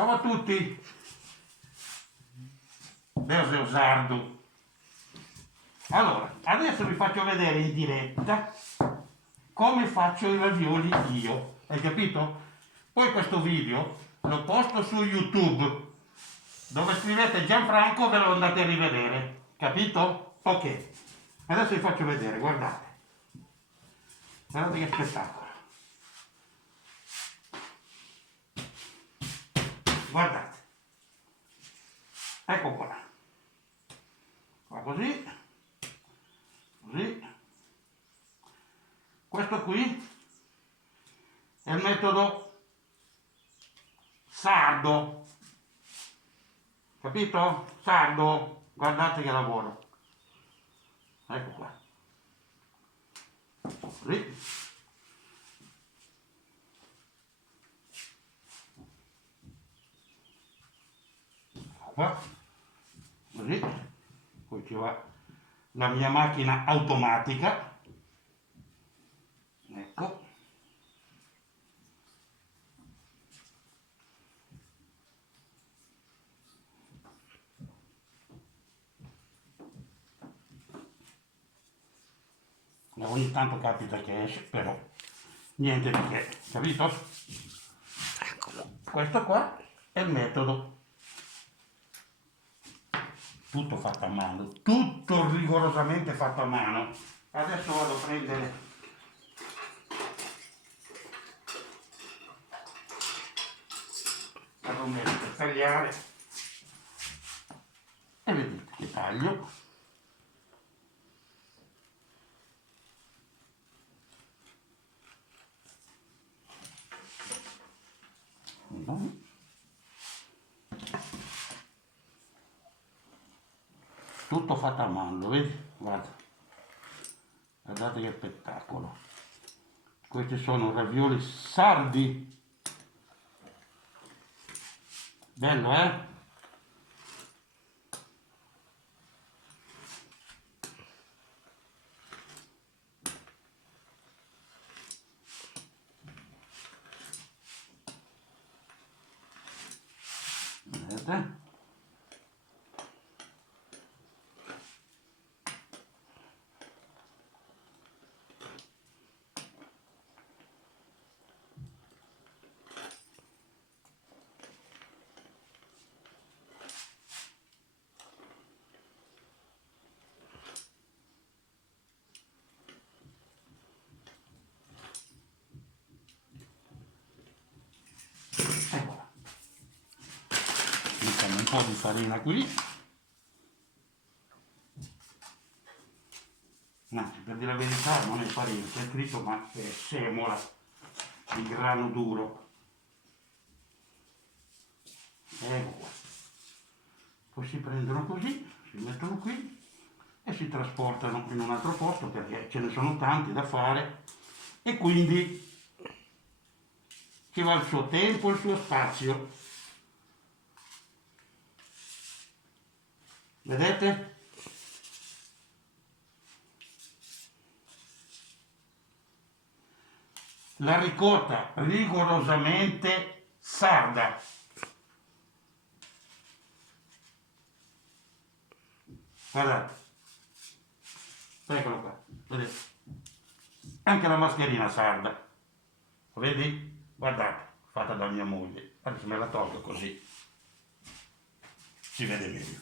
Ciao a tutti, Deo Sardo. Allora, adesso vi faccio vedere in diretta come faccio i ravioli io, hai capito? Poi questo video lo posto su YouTube, dove scrivete Gianfranco ve lo andate a rivedere, capito? Ok, adesso vi faccio vedere, guardate. Guardate che spettacolo. Guardate. Ecco qua. Qua così. Così. Questo qui è il metodo sardo. Capito? Sardo. Guardate che lavoro. Ecco qua. Così. Qua. Così. Poi ci va la mia macchina automatica. Ecco. Ogni tanto capita che esce, però niente di che, capito? Eccolo. Questo qua è il metodo. Tutto fatto a mano, tutto rigorosamente fatto a mano. Adesso vado a prendere la rondella per tagliare e vedete che taglio. Tutto fatto a mano, vedi? Guarda. Guardate che spettacolo. Questi sono ravioli sardi. Bello, eh? Vedete? Eccola. Mettiamo un po' di farina qui. No, per dire la verità non è farina, c'è scritto, ma è semola di grano duro. Ecco qua. Poi si prendono così, si mettono qui e si trasportano in un altro posto perché ce ne sono tanti da fare e quindi ci va il suo tempo e il suo spazio. Vedete? La ricotta rigorosamente sarda. Guardate. Eccolo qua. Vedete? Anche la mascherina sarda. Vedi? Guardate, fatta da mia moglie. Adesso me la tolgo così si vede meglio.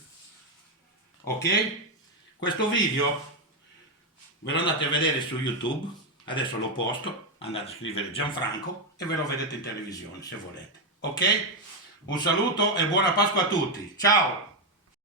Ok? Questo video ve lo andate a vedere su YouTube. Adesso lo posto. Andate a scrivere Gianfranco e ve lo vedete in televisione se volete. Ok? Un saluto e buona Pasqua a tutti. Ciao!